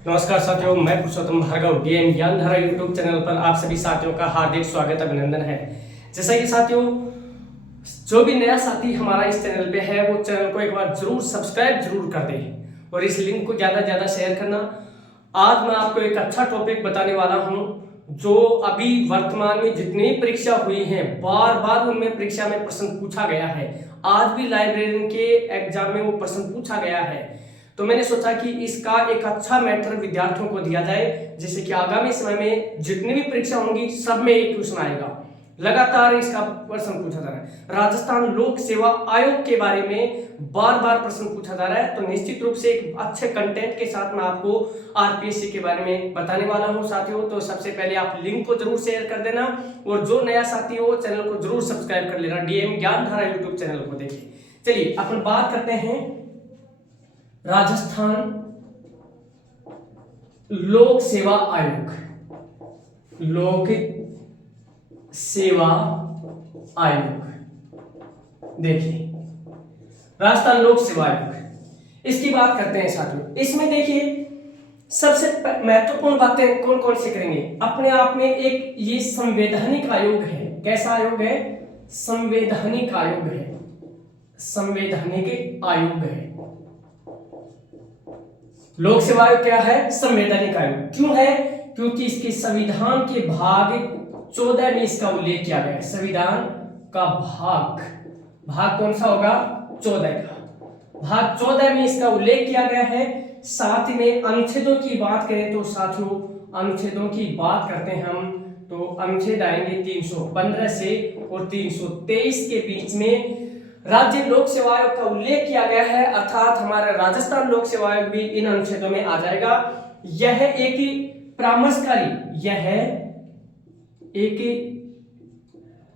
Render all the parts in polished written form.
नमस्कार साथियों, मैं पुरुषोत्तम Bhargava DM Gyandhara YouTube channel पर आप सभी साथियों का हार्दिक स्वागत अभिनंदन है। जैसा कि साथियों, जो भी नया साथी हमारा इस चैनल पे है वो चैनल को एक बार जरूर सब्सक्राइब जरूर कर दें और इस लिंक को ज़्यादा से ज़्यादा शेयर करना। आज मैं आपको एक अच्छा टॉपिक बताने वाला हूँ जो अभी वर्तमान में जितनी परीक्षा हुई है बार बार उनमें परीक्षा में प्रश्न पूछा गया है। आज भी लाइब्रेरियन के एग्जाम में वो प्रश्न पूछा गया है, तो मैंने सोचा कि इसका एक अच्छा मैटर विद्यार्थियों को दिया जाए, जिससे कि आगामी समय में जितनी भी परीक्षा होंगी सब में एक क्वेश्चन आएगा। लगातार इसका प्रश्न पूछा जा रहा है। राजस्थान लोक सेवा आयोग के बारे में बार बार प्रश्न पूछा जा रहा है, तो निश्चित रूप से एक अच्छे कंटेंट के साथ मैं आपको आरपीएससी के बारे में बताने वाला हूं साथियों। तो सबसे पहले आप लिंक को जरूर शेयर कर देना और जो नया साथी हो चैनल को जरूर सब्सक्राइब कर लेना। डीएम ज्ञानधारा यूट्यूब चैनल को देखिए। चलिए अपन बात करते हैं राजस्थान लोक सेवा आयोग। लोक सेवा आयोग देखिए, राजस्थान लोक सेवा आयोग, इसकी बात करते हैं साथियों। इसमें देखिए सबसे महत्वपूर्ण बातें कौन कौन सी करेंगे। अपने आप में एक ये संवैधानिक आयोग है। कैसा आयोग है? संवैधानिक आयोग है। संवैधानिक आयोग है। लोक सेवा आयोग क्या है? संवैधानिक आयोग। क्यों है? क्योंकि इसके संविधान के भाग 14 में इसका उल्लेख किया गया है। संविधान का भाग कौन सा होगा? 14 का भाग 14 में इसका उल्लेख किया गया है। साथ में अनुच्छेदों की बात करें तो साथियों, अनुच्छेदों की बात करते हैं हम तो अनुच्छेद आएंगे 315 से और 323 के बीच में राज्य लोक सेवा आयोग का उल्लेख किया गया है, अर्थात हमारा राजस्थान लोक सेवा आयोग भी इन अनुच्छेदों में आ जाएगा। यह एक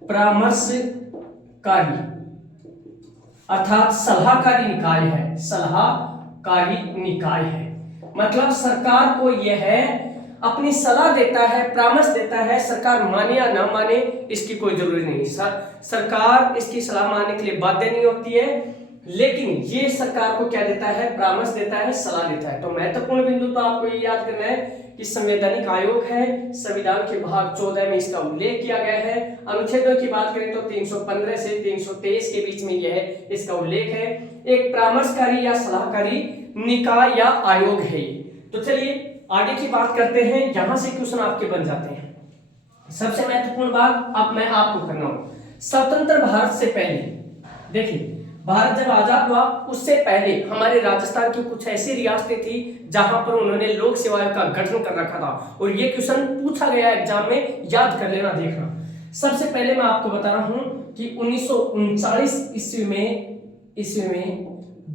परामर्शकारी अर्थात सलाहकारी निकाय है। सलाहकारी निकाय है मतलब सरकार को यह अपनी सलाह देता है, परामर्श देता है। सरकार माने या ना माने इसकी कोई जरूरी नहीं। सरकार इसकी सलाह मानने के लिए बाध्य नहीं होती है, लेकिन ये सरकार को क्या देता है? परामर्श देता है, सलाह देता है। तो महत्वपूर्ण बिंदु तो आपको ये याद करना है कि संवैधानिक आयोग है। संविधान के भाग 14 में इसका उल्लेख किया गया है। अनुच्छेदों की बात करें तो 315 से 323 के बीच में यह इसका उल्लेख है। एक परामर्शकारी या सलाहकारी निकाय या आयोग है। तो चलिए आगे की बात करते हैं। यहां से क्वेश्चन आपके बन जाते हैं। सबसे महत्वपूर्ण बात अब मैं आपको करना हूं, स्वतंत्र भारत से पहले देखिए, भारत जब आजाद हुआ उससे पहले हमारे राजस्थान की कुछ ऐसी रियासतें थी जहां पर उन्होंने लोक सेवा आयोग का गठन कर रखा था, और ये क्वेश्चन पूछा गया एग्जाम में, याद कर लेना, देखना। सबसे पहले मैं आपको बता रहा हूं कि 1939 ईस्वी में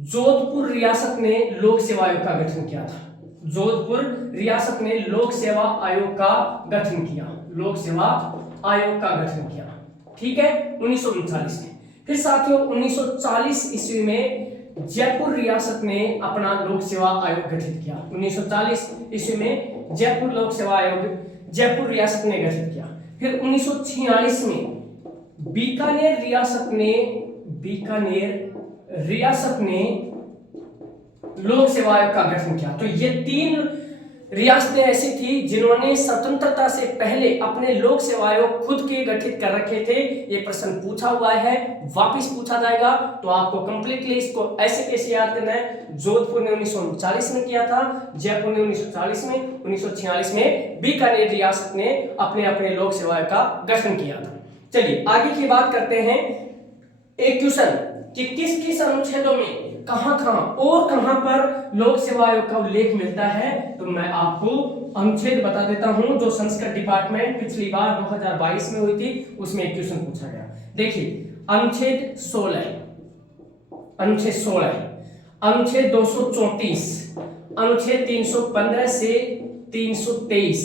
जोधपुर रियासत ने लोक सेवा आयोग का गठन किया था। जोधपुर रियासत ने लोक सेवा आयोग का गठन किया। लोक सेवा आयोग का गठन किया, ठीक है, 1939 में। फिर साथियों 1940 ईस्वी में जयपुर रियासत ने अपना लोक सेवा आयोग गठित किया। 1940 ईस्वी में जयपुर लोक सेवा आयोग जयपुर रियासत ने गठित किया। फिर 1946 में बीकानेर रियासत ने लोक सेवा आयोग का गठन किया। तो ये 3 रियासतें ऐसी थी जिन्होंने स्वतंत्रता से पहले अपने लोक सेवा आयोग खुद के गठित कर रखे थे। ये प्रश्न पूछा हुआ है, वापस पूछा जाएगा, तो आपको कंप्लीटली इसको ऐसे कैसे याद करना है। जोधपुर ने 1939 में किया था, जयपुर ने 1940 में, 1946 में बीकानेर रियासत ने अपने लोक सेवा आयोग का गठन किया था। चलिए आगे की बात करते हैं। एक क्वेश्चन कि किस अनुच्छेदों में कहां पर लोक सेवा आयोग का उल्लेख मिलता है, तो मैं आपको अनुच्छेद बता देता हूं जो संस्कृत डिपार्टमेंट पिछली बार 2022 में हुई थी, उसमें एक क्वेश्चन पूछा गया। देखिए अनुच्छेद 16, अनुच्छेद 234, अनुच्छेद 315 से 323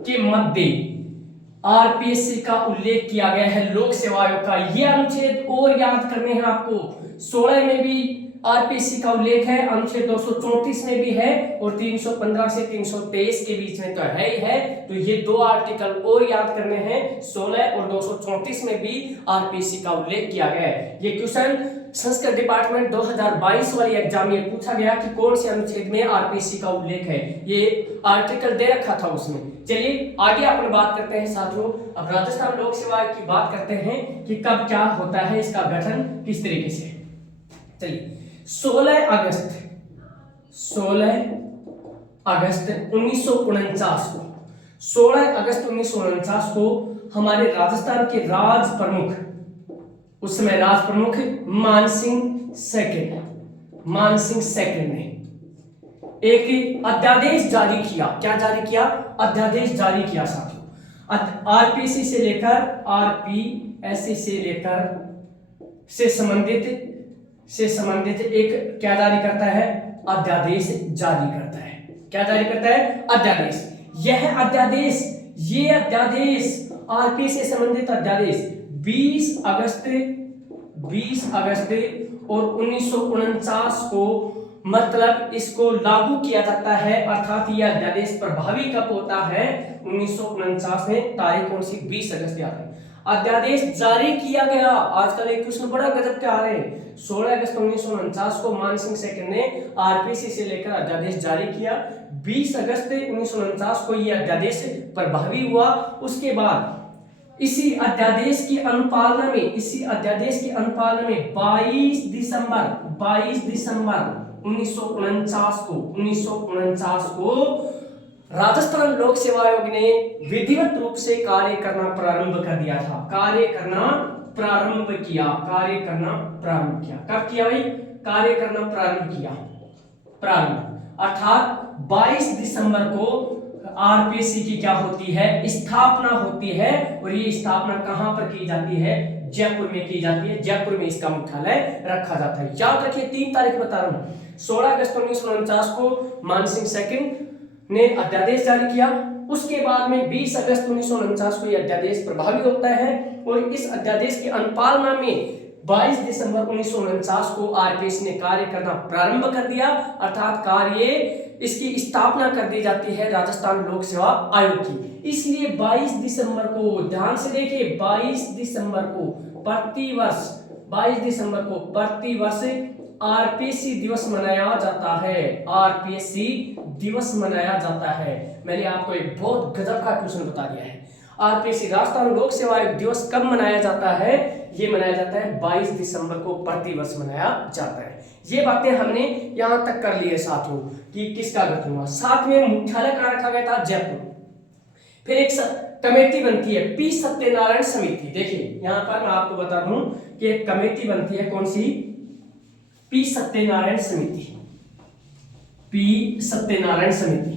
के मध्य आरपीएससी का उल्लेख किया गया है लोक सेवा आयोग का। ये अनुच्छेद और याद करने हैं आपको। 16 में भी आरपीएससी का उल्लेख है, अनुच्छेद 234 में भी है, और 315 से 323 के बीच में तो है ही है। तो ये 2 आर्टिकल और याद करने हैं। 16 और 234 में भी आरपीएससी का उल्लेख किया गया है। ये क्वेश्चन संस्कृत डिपार्टमेंट 2022 वाली एग्जाम में पूछा गया कि कौन से अनुच्छेद में आरपीसी का उल्लेख है, ये आर्टिकल दे रखा था उसमें। चलिए आगे अपन बात करते हैं साथियों। अब राजस्थान लोक सेवा आयोग की बात करते हैं कि कब क्या होता है, इसका गठन किस तरीके से। चलिए 16 अगस्त 1949 को 16 अगस्त 1949 को हमारे राजस्थान के राज प्रमुख, उस समय राज प्रमुख मानसिंह सेकंड ने एक अध्यादेश जारी किया। क्या जारी किया? अध्यादेश जारी किया साथियों। आरपीसी से लेकर आरपीएससी से संबंधित एक क्या जारी करता है? अध्यादेश जारी करता है। क्या जारी करता है? अध्यादेश। ये अध्यादेश आरपीसी से संबंधित अध्यादेश 20 अगस्त और 1949 को मतलब इसको लागू किया जाता है, अर्थात यह अध्यादेश प्रभावी कब होता है? 1949 में। तारीख कौन सी? 20 अगस्त याद है। अध्यादेश जारी किया गया। आजकल एक क्वेश्चन बड़ा गजब के आ रहे हैं। 16 अगस्त 1949 को मानसिंह सेकंड ने आरपीसी से लेकर अध्यादेश जारी किया। 20 अगस्त 1949 को यह अध्यादेश प्रभावी हुआ। उसके बाद इसी अध्यादेश की अनुपालना में 22 दिसंबर 1949 को राजस्थान लोक सेवा आयोग ने विधिवत रूप से कार्य करना प्रारंभ कर दिया था। कार्य करना प्रारंभ किया। कब किया भाई? कार्य करना प्रारंभ अर्थात 22 दिसंबर को आरपीसी की क्या होती है? स्थापना होती है। और ये स्थापना कहां पर की जाती है? जयपुर में की जाती है। जयपुर में इसका मुख्यालय रखा जाता है। याद रखिए 3 तारीख बता रहा हूं। 16 अगस्त 1949 को मानसिंह सेकंड ने अध्यादेश जारी किया। उसके बाद में 20 अगस्त 1949 को यह अध्यादेश प्रभावी होता है और इस अध्यादेश की अनुपालना में 22 दिसंबर 1949 को आरपीएस ने कार्य करना प्रारंभ कर दिया, अर्थात कार्य इसकी स्थापना कर दी जाती है राजस्थान लोक सेवा आयोग की। इसलिए 22 दिसंबर को ध्यान से देखिए, 22 दिसंबर को प्रति वर्ष आरपीएससी दिवस मनाया जाता है। आरपीएससी दिवस मनाया जाता है। मैंने आपको एक बहुत गजब का क्वेश्चन बता दिया है। आरपीएससी राजस्थान लोक सेवा आयोग दिवस कब मनाया जाता है? ये मनाया जाता है 22 दिसंबर को प्रति वर्ष मनाया जाता है। ये बातें हमने यहां तक कर ली है साथियों कि किसका गठन हुआ। साथ में मुख्यालय कहां रखा गया था? जयपुर। फिर एक कमेटी बनती है पी सत्यनारायण समिति। देखिए यहां पर मैं आपको बता दूं कि एक कमेटी बनती है, कौन सी? पी सत्यनारायण समिति। पी सत्यनारायण समिति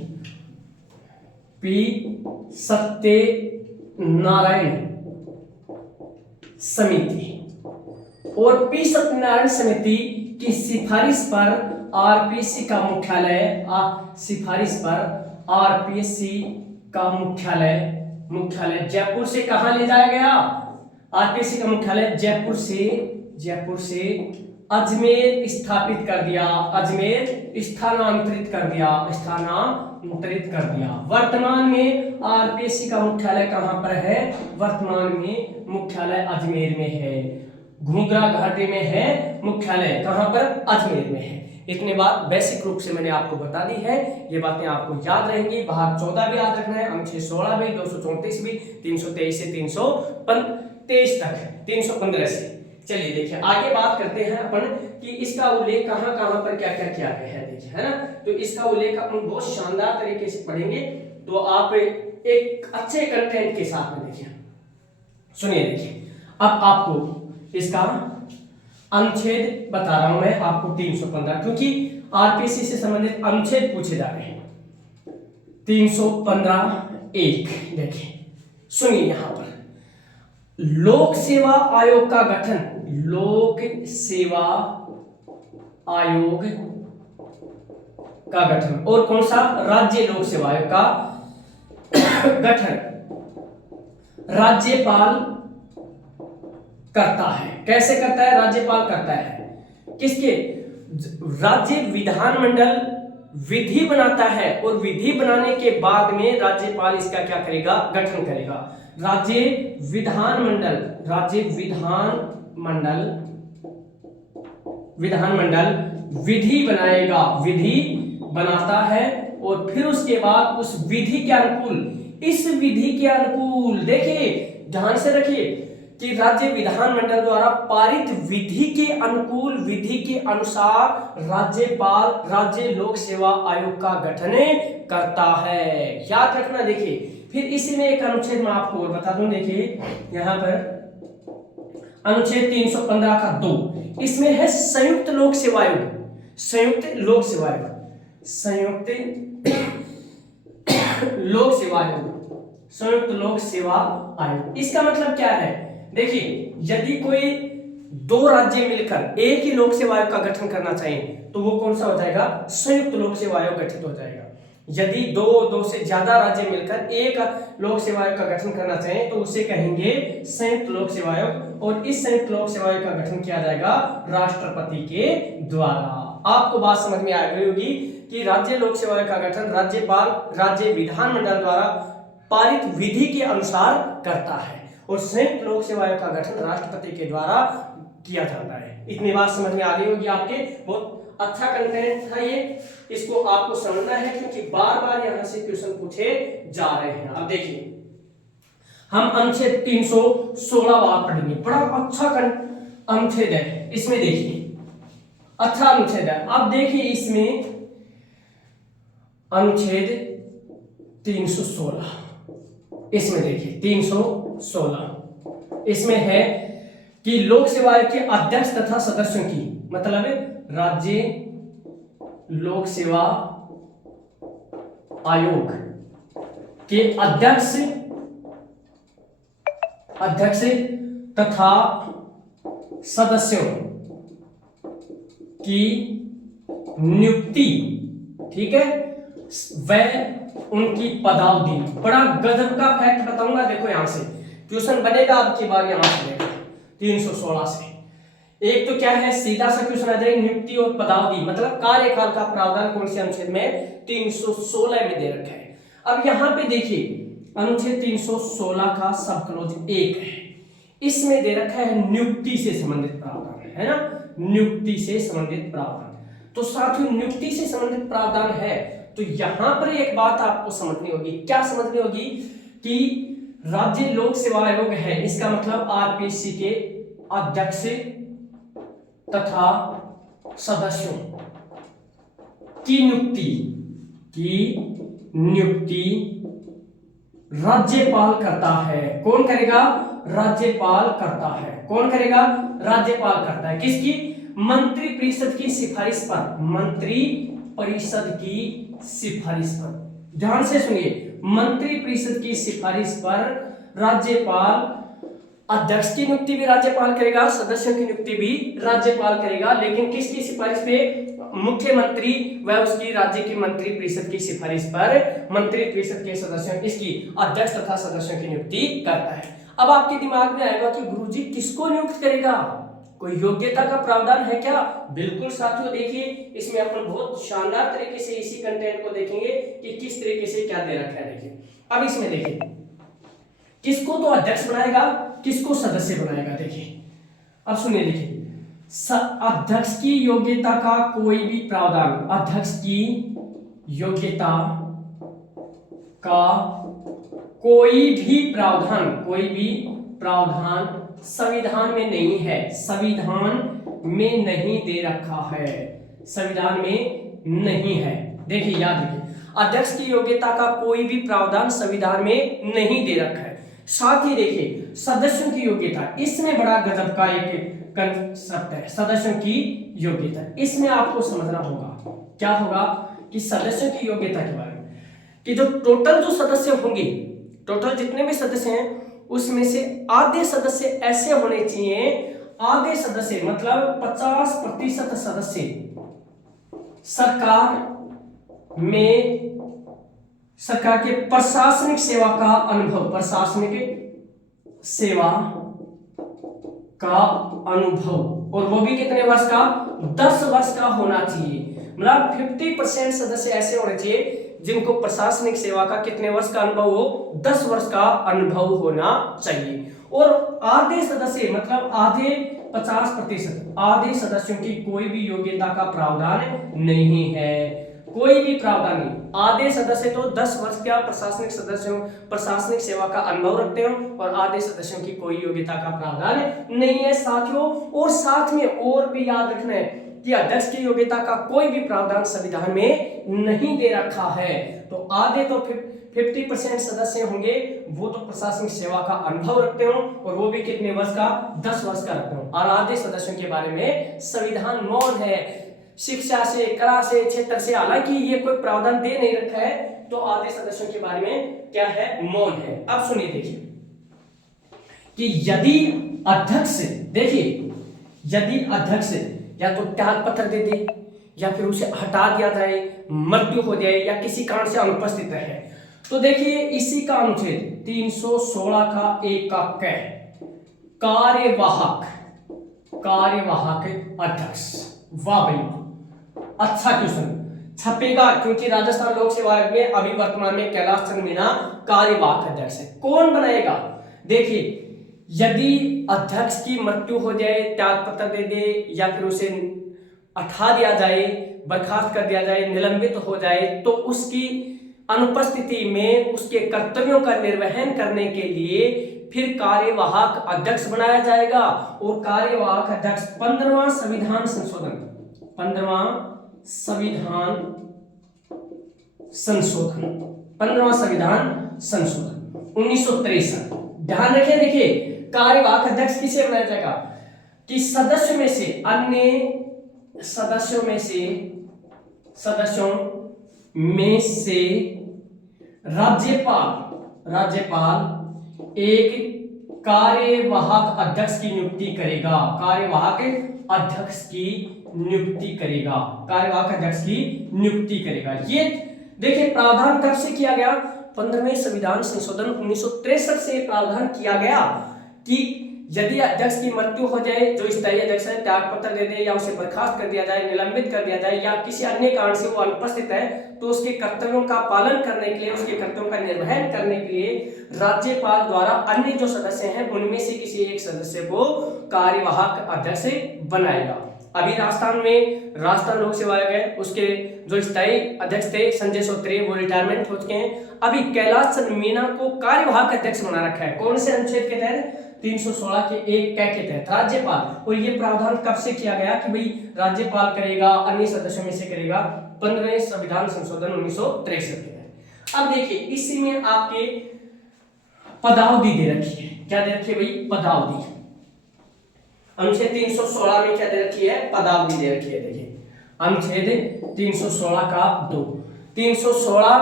और पी सत्यनारायण समिति की सिफारिश पर आरपीएससी का मुख्यालय जयपुर से कहां ले जाया गया? आरपीएससी का मुख्यालय जयपुर से अजमेर स्थापित कर दिया। स्थानांतरित कर दिया। वर्तमान में आरपीएससी का मुख्यालय कहां पर है? वर्तमान में मुख्यालय अजमेर में है। घूंगरा घाटी में है मुख्यालय। कहां पर? अजमेर में है। इतने बात बेसिक रूप से मैंने आपको बता दी है। ये बातें आपको याद रहेंगी। भाग 14 भी याद रखना है, अनुच्छेद 16 भी, 234 भी, 323 से 323 तक, 315 से। चलिए देखिए आगे बात करते हैं अपन कि इसका उल्लेख कहां कहां पर क्या क्या किया गया है। देखिए है ना, तो इसका उल्लेख अपन बहुत शानदार तरीके से पढ़ेंगे, तो आप एक अच्छे कंटेंट के साथ में देखिए। सुनिए, देखिए अब आपको इसका अनुच्छेद बता रहा हूं मैं आपको 315, क्योंकि आरपीएससी से संबंधित अनुच्छेद पूछे जा रहे हैं। 315(1) देखिए, सुनिए यहां पर लोक सेवा आयोग का गठन। लोक सेवा आयोग का गठन और कौन सा? राज्य लोक सेवा आयोग का गठन राज्यपाल करता है। कैसे करता है? राज्यपाल करता है। किसके? राज्य विधानमंडल विधि बनाता है और विधि बनाने के बाद में राज्यपाल इसका क्या करेगा? गठन करेगा। राज्य विधानमंडल विधानमंडल विधि बनाएगा, विधि बनाता है और फिर उसके बाद उस विधि के अनुकूल, इस विधि के अनुकूल, देखिए ध्यान से रखिए कि राज्य विधानमंडल द्वारा पारित विधि के अनुकूल, विधि के अनुसार राज्यपाल राज्य लोक सेवा आयोग का गठन करता है। याद रखना। देखिए फिर इसी में एक अनुच्छेद में आपको और बता दूं, देखिए यहां पर अनुच्छेद 315 का 2, इसमें है संयुक्त लोक सेवा आयोग, संयुक्त लोक सेवा आयोग, संयुक्त लोक सेवा आयोग, संयुक्त लोक सेवा आयोग। इसका मतलब क्या है? देखिए यदि कोई दो राज्य मिलकर एक ही लोक सेवा आयोग का गठन करना चाहिए तो वो कौन सा हो जाएगा? संयुक्त लोक सेवा आयोग गठित हो जाएगा। यदि दो से ज्यादा राज्य मिलकर एक लोक सेवा आयोग का गठन करना चाहें तो उसे कहेंगे संयुक्त लोक सेवा आयोग, और इस संयुक्त लोक सेवा आयोग का गठन किया जाएगा राष्ट्रपति के द्वारा। आपको बात समझ में आ गई होगी कि राज्य लोक सेवा आयोग का गठन राज्यपाल राज्य विधानमंडल द्वारा पारित विधि के अनुसार करता है और संयुक्त लोक सेवा आयोग का गठन राष्ट्रपति के द्वारा किया जाता है। इतनी बात समझ में आ गई होगी आपके। बहुत अच्छा कंटेंट था ये, इसको आपको समझना है क्योंकि बार बार यहां से क्वेश्चन पूछे जा रहे हैं। अब देखिए हम अनुच्छेद 316 वाला पढ़ेंगे, बड़ा अच्छा अनुच्छेद है। इसमें देखिए अच्छा अनुच्छेद है। अब देखिए इसमें अनुच्छेद 316, इसमें देखिए 316 इसमें है कि लोक सेवा आयोग के अध्यक्ष तथा सदस्यों की, मतलब राज्य लोक सेवा आयोग के अध्यक्ष तथा सदस्यों की नियुक्ति, ठीक है, वह उनकी पदावधि। बड़ा गजब का फैक्ट बताऊंगा, देखो यहां से क्वेश्चन बनेगा आपकी बार यहां से 316 से। एक तो क्या है, सीधा सा क्वेश्चन आ जाएगा नियुक्ति और पदावधि, मतलब कार्यकाल का प्रावधान कौन से अनुच्छेद में? 316 में दे रखा है। अब यहां पे देखिए अनुच्छेद 316 का सब क्लोज 1 है, इसमें दे रखा है नियुक्ति से संबंधित प्रावधान, है ना, नियुक्ति से संबंधित प्रावधान। तो साथियों नियुक्ति से संबंधित प्रावधान है तो यहां पर एक बात आपको समझनी होगी। क्या समझनी होगी? कि राज्य लोक सेवा आयोग है, इसका मतलब आरपीसी के अध्यक्ष तथा सदस्यों की नियुक्ति राज्यपाल करता है। कौन करेगा? राज्यपाल करता है। कौन करेगा? राज्यपाल करता है। किसकी? मंत्री परिषद की सिफारिश पर, मंत्री परिषद की सिफारिश पर। ध्यान से सुनिए, मंत्री परिषद की सिफारिश पर राज्यपाल अध्यक्ष की नियुक्ति भी राज्यपाल करेगा, सदस्यों की नियुक्ति भी राज्यपाल करेगा, लेकिन किसकी सिफारिश पे? मुख्यमंत्री व उसकी राज्य की मंत्री परिषद की सिफारिश पर मंत्री परिषद के सदस्यों, इसकी अध्यक्ष तथा सदस्यों की नियुक्ति करता है। अब आपके दिमाग में आएगा कि गुरुजी किसको नियुक्त करेगा? कोई योग्यता का प्रावधान है क्या? बिल्कुल साथियों, देखिए इसमें अपन बहुत शानदार तरीके से इसी कंटेंट को देखेंगे कि किस तरीके से क्या दे रखा है। देखिए अब इसमें देखिए किसको तो अध्यक्ष बनाएगा, किसको सदस्य बनाएगा। देखिए अब सुनिए, देखिए अध्यक्ष की योग्यता का कोई भी प्रावधान, अध्यक्ष की योग्यता का कोई भी प्रावधान संविधान में नहीं है, संविधान में नहीं दे रखा है, संविधान में नहीं है। देखिए याद रखिए, अध्यक्ष की योग्यता का कोई भी प्रावधान संविधान में नहीं दे रखा है। साथ ही देखिए सदस्यों की योग्यता, इसमें बड़ा गजब का एक कंसेप्ट है, सदस्यों की योग्यता। इसमें आपको समझना होगा क्या होगा कि सदस्यों की योग्यता के बारे में, कि जो टोटल जो सदस्य होंगे, टोटल जितने भी सदस्य हैं उसमें से आधे सदस्य ऐसे होने चाहिए, आधे सदस्य मतलब 50% सदस्य सरकार के प्रशासनिक सेवा का अनुभव, प्रशासनिक सेवा का अनुभव, और वो भी कितने वर्ष का? 10 वर्ष का होना चाहिए। मतलब 50% सदस्य ऐसे होने चाहिए जिनको प्रशासनिक सेवा का कितने वर्ष का अनुभव हो? 10 वर्ष का अनुभव होना चाहिए। और आधे सदस्य मतलब आधे 50% आधे सदस्यों की कोई भी योग्यता का प्रावधान नहीं है, कोई भी प्रावधान नहीं। आधे सदस्य तो 10 वर्ष का प्रशासनिक सेवा का अनुभव रखते हैं और आधे सदस्यों की कोई योग्यता का प्रावधान नहीं है साथियों। और साथ में और भी याद रखना है कि अध्यक्ष की योग्यता का कोई भी प्रावधान संविधान में नहीं दे रखा है। तो आधे तो 50% सदस्य होंगे वो तो प्रशासनिक सेवा का अनुभव रखते हो और वो भी कितने वर्ष का, 10 वर्ष का रखते हो। और आधे सदस्यों के बारे में संविधान मौन है, शिक्षा से, कला से, क्षेत्र से, हालांकि ये कोई प्रावधान दे नहीं रखा है, तो आधे सदस्यों के बारे में क्या है, मौन है। अब सुनिए, देखिए कि यदि अध्यक्ष या तो त्याग पत्र दे दे या फिर उसे हटा दिया जाए, मृत्यु हो जाए या किसी कारण से अनुपस्थित रहे, तो देखिए इसी का अनुच्छेद 316 का 1 का क कार्यवाहक अध्यक्ष। वाह भाई, अच्छा क्वेश्चन छपेगा, क्योंकि राजस्थान लोक सेवा आयोग में अभी वर्तमान में कैलाश चंद्र मीणा कार्यवाहक अध्यक्ष है। कौन बनाएगा, देखिए यदि अध्यक्ष की मृत्यु हो जाए, त्याग पत्र दे दे या फिर उसे हटा दिया जाए, बर्खास्त कर दिया जाए, निलंबित हो जाए, तो उसकी अनुपस्थिति में उसके कर्तव्यों का निर्वहन करने के लिए फिर कार्यवाहक अध्यक्ष बनाया जाएगा। और कार्यवाहक अध्यक्ष 15वां संविधान संशोधन 1963, ध्यान रखें। देखिए कार्यवाहक अध्यक्ष किसे बनाया जाएगा कि सदस्यों में से राज्यपाल एक कार्यवाहक अध्यक्ष की नियुक्ति करेगा। कार्यवाहक अध्यक्ष की नियुक्ति करेगा। ये देखिए प्रावधान कब से किया गया, 15वें संविधान संशोधन 1963 से प्रावधान किया गया कि यदि अध्यक्ष की मृत्यु हो जाए, जो स्थायी अध्यक्ष है, त्याग पत्र दे दे या उसे बर्खास्त कर दिया जाए, निलंबित कर दिया जाए या किसी अन्य कारण से वो अनुपस्थित है, तो उसके कर्तव्यों का पालन करने के लिए, उसके कर्तव्यों का निर्वहन करने के लिए राज्यपाल द्वारा अन्य जो सदस्य हैं उनमें से किसी एक सदस्य को कार्यवाहक अध्यक्ष बनाएगा। अभी राजस्थान लोक सेवा आयोग है, उसके जो स्थायी अध्यक्ष थे संजय सोत्रे, वो रिटायरमेंट हो चुके हैं। अभी कैलाश चंद्र मीणा को कार्यवाहक अध्यक्ष बना रखा है। कौन से अनुच्छेद के तहत, 316 के 1 क के तहत, राज्यपाल। और ये प्रावधान कब से किया गया कि भाई राज्यपाल करेगा, अन्य सदस्यों में से करेगा, 15वें संविधान संशोधन 1963 के तहत। अब देखिए इसी में आपके पदावधि दे रखी है। क्या दे रखी है भाई, पदावधि। अनुच्छेद 316 में क्या दे रखी है, पदावधि दे रखी है। देखिए अनुच्छेद 316 का 2, 316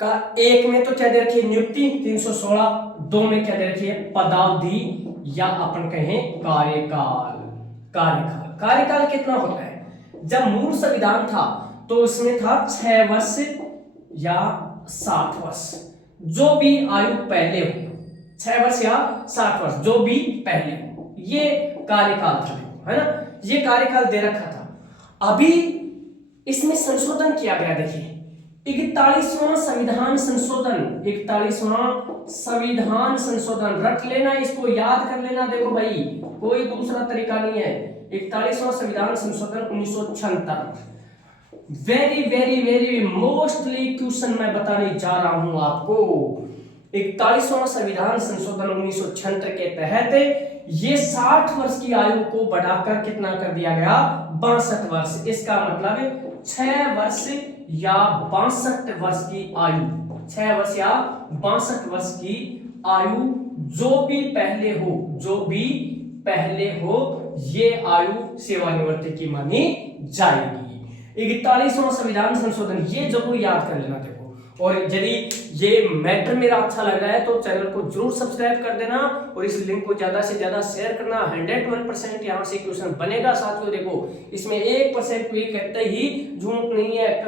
का 1 में तो क्या दे रखी है, नियुक्ति। 316 2 में क्या दे रखी है, पदावधि या अपन कहें कार्यकाल। कार्यकाल कितना होता है, जब मूल संविधान था तो उसमें था 6 वर्ष या 60 वर्ष, जो भी आयु पहले हो, 6 वर्ष या 60 वर्ष जो भी पहले हो, ये कार्यकाल था, है ना, ये कार्यकाल दे रखा था। अभी इसमें संशोधन किया गया। देखिए 41वां संविधान संशोधन रट लेना, इसको याद कर लेना। देखो भाई कोई दूसरा तरीका नहीं है। 41वां संविधान संशोधन 1976, very very very mostly question मैं बताने जा रहा हूं आपको। 41वां संविधान संशोधन 1976 के तहत ये 60 वर्ष की आयु को बढ़ाकर कितना कर दिया गया, 62 वर्ष। इसका मतलब 6 वर्ष या 62 वर्ष की आयु, 6 वर्ष या 62 वर्ष की आयु जो भी पहले हो, ये आयु सेवानिवृत्ति की मानी जाएगी। 41वां संविधान संशोधन, ये जरूर याद कर लेना। देखो, और यदि ये मैटर मेरा अच्छा लग रहा है तो चैनल को जरूर सब्सक्राइब कर देना और इस लिंक को ज्यादा से ज्यादा शेयर करना। 101% यहाँ से क्वेश्चन बनेगा साथियों। देखो इसमें 1% भी कहते ही झूठ नहीं है।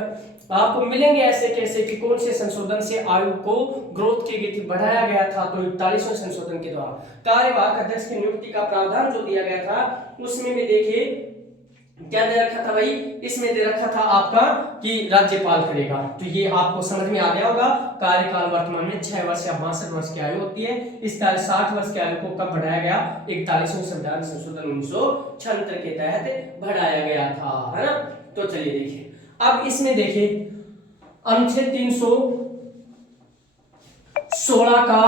आपको मिलेंगे ऐसे कैसे कि कौन से संशोधन से आयु को ग्रोथ की गति बढ़ाया गया था, तो 41वें संशोधन के द्वारा कार्यवाहक अध्यक्ष की नियुक्ति का प्रावधान जो दिया गया था उसमें भी देखिए क्या दे रखा था भाई, इसमें दे रखा था आपका कि राज्यपाल करेगा। तो ये आपको समझ में आ गया होगा। कार्यकाल वर्तमान में 6 वर्ष या 62 वर्ष की आयु होती है। इस 60 वर्ष की आयु को कब बढ़ाया गया, 41वें संविधान संशोधन 1976 के तहत बढ़ाया गया था, है ना। तो चलिए देखिए, अब इसमें देखिए अनुच्छेद 316 का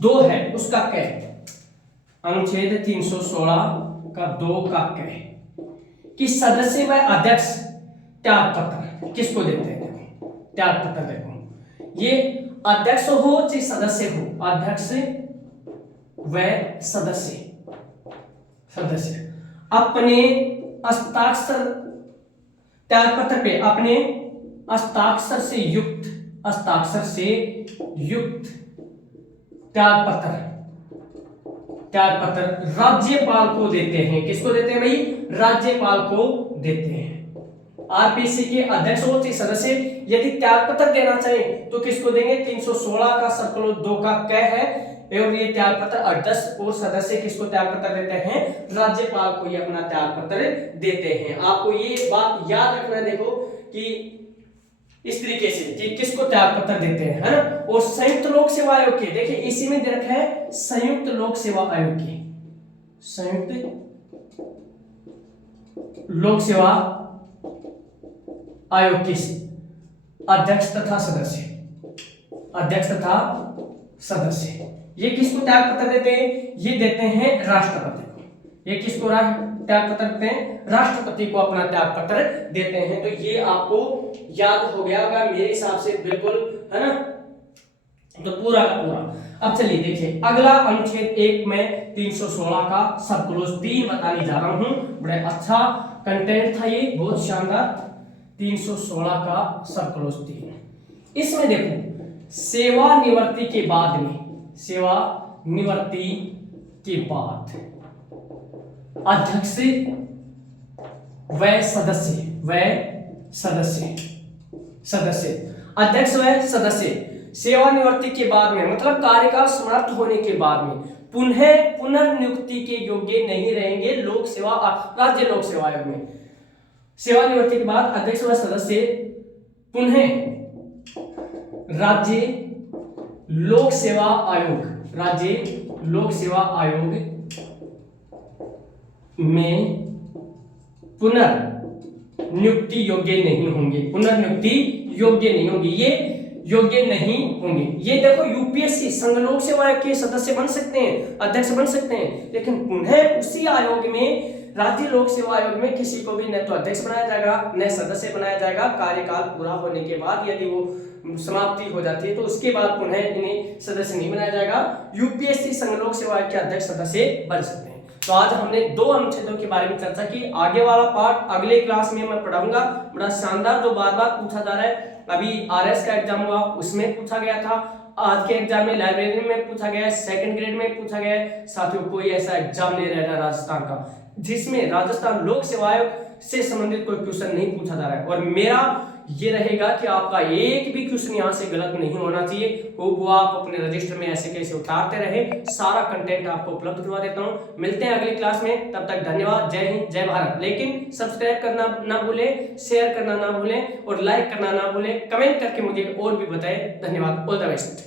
2 है, उसका क्या है, अनुच्छेद 316 का 2 का क्या है कि सदस्य व अध्यक्ष त्याग पत्र किसको देते हैं, देखो त्याग पत्र, देखो ये अध्यक्ष हो चाहे सदस्य हो, अध्यक्ष व सदस्य अपने हस्ताक्षर त्याग पत्र पे, अपने हस्ताक्षर से युक्त त्याग पत्र राज्यपाल को देते हैं। किसको देते हैं भाई, राज्यपाल को देते हैं। आरपीसी के अध्यक्ष हो चाहे सदस्य यदि त्याग पत्र देना चाहे तो किसको देंगे, 316 का सर्कुलर 2 का क्या है, और ये त्याग पत्र अध्यक्ष और सदस्य किसको त्याग पत्र देते हैं, राज्यपाल को ये अपना त्याग पत्र देते हैं। आपको ये बात याद रखना, देखो कि इस तरीके से कि किसको त्याग पत्र देते हैं, है ना। और संयुक्त लोक सेवा आयोग के, देखिए इसी में दे रखा है संयुक्त लोक सेवा आयोग के, संयुक्त लोक सेवा आयोग के अध्यक्ष तथा सदस्य ये किसको त्याग पत्र देते हैं, ये देते हैं राष्ट्रपति को। ये किसको त्याग पत्र देते हैं, राष्ट्रपति को अपना त्याग पत्र देते हैं। तो ये आपको याद हो गया होगा मेरे हिसाब से, बिल्कुल, है ना। तो पूरा का पूरा। अब चलिए देखिए अगला अनुच्छेद 1 में 316 का सब क्लोज 3 बताने जा रहा हूं। बड़े अच्छा कंटेंट था ये, बहुत शानदार। 316 का सब क्लोज 3, इसमें देखो सेवानिवृत्ति के बाद अध्यक्ष व सदस्य अध्यक्ष व सदस्य सेवानिवृत्ति के बाद में, मतलब कार्यकाल समाप्त होने के बाद में पुनर्नियुक्ति के योग्य नहीं रहेंगे राज्य लोक सेवा आयोग में। सेवानिवृत्ति के बाद अध्यक्ष व सदस्य पुनः राज्य लोक सेवा आयोग में पुनर्नियुक्ति योग्य नहीं होंगे। ये योग्य नहीं होंगे। ये देखो यूपीएससी संघ लोक सेवा आयोग के सदस्य बन सकते हैं, अध्यक्ष बन सकते हैं, लेकिन पुनः उसी आयोग में, राज्य लोक सेवा आयोग में किसी को भी न तो अध्यक्ष बनाया जाएगा न सदस्य बनाया जाएगा। कार्यकाल पूरा होने के बाद यदि वो समाप्ति हो जाती है तो उसके बाद पुनः इन्हें सदस्य नहीं बनाया जाएगा। यूपीएससी संघ लोक सेवा आयोग के अध्यक्ष सदस्य बन सकते हैं। तो आज हमने 2 अनुच्छेदों के बारे में चर्चा की। आगे वाला पार्ट अगले क्लास में मैं पढ़ाऊंगा, बड़ा शानदार, जो बार बार पूछा जा रहा है। अभी आरएस का एग्जाम हुआ, उसमें पूछा गया था, आज के एग्जाम में लाइब्रेरी में पूछा गया है, 2nd ग्रेड में पूछा गया है। साथियों कोई ऐसा एग्जाम नहीं रह रहा राजस्थान का जिसमें राजस्थान लोक सेवा आयोग से संबंधित कोई क्वेश्चन नहीं पूछा जा रहा है। और मेरा ये रहेगा कि आपका एक भी क्वेश्चन यहाँ से गलत नहीं होना चाहिए। वो आप अपने रजिस्टर में ऐसे कैसे उतारते रहे, सारा कंटेंट आपको उपलब्ध करवा देता हूँ। मिलते हैं अगली क्लास में, तब तक धन्यवाद। जय हिंद, जय भारत। लेकिन सब्सक्राइब करना ना भूलें, शेयर करना ना भूलें और लाइक करना ना भूलें। कमेंट करके मुझे और भी बताएं। धन्यवाद। All the best.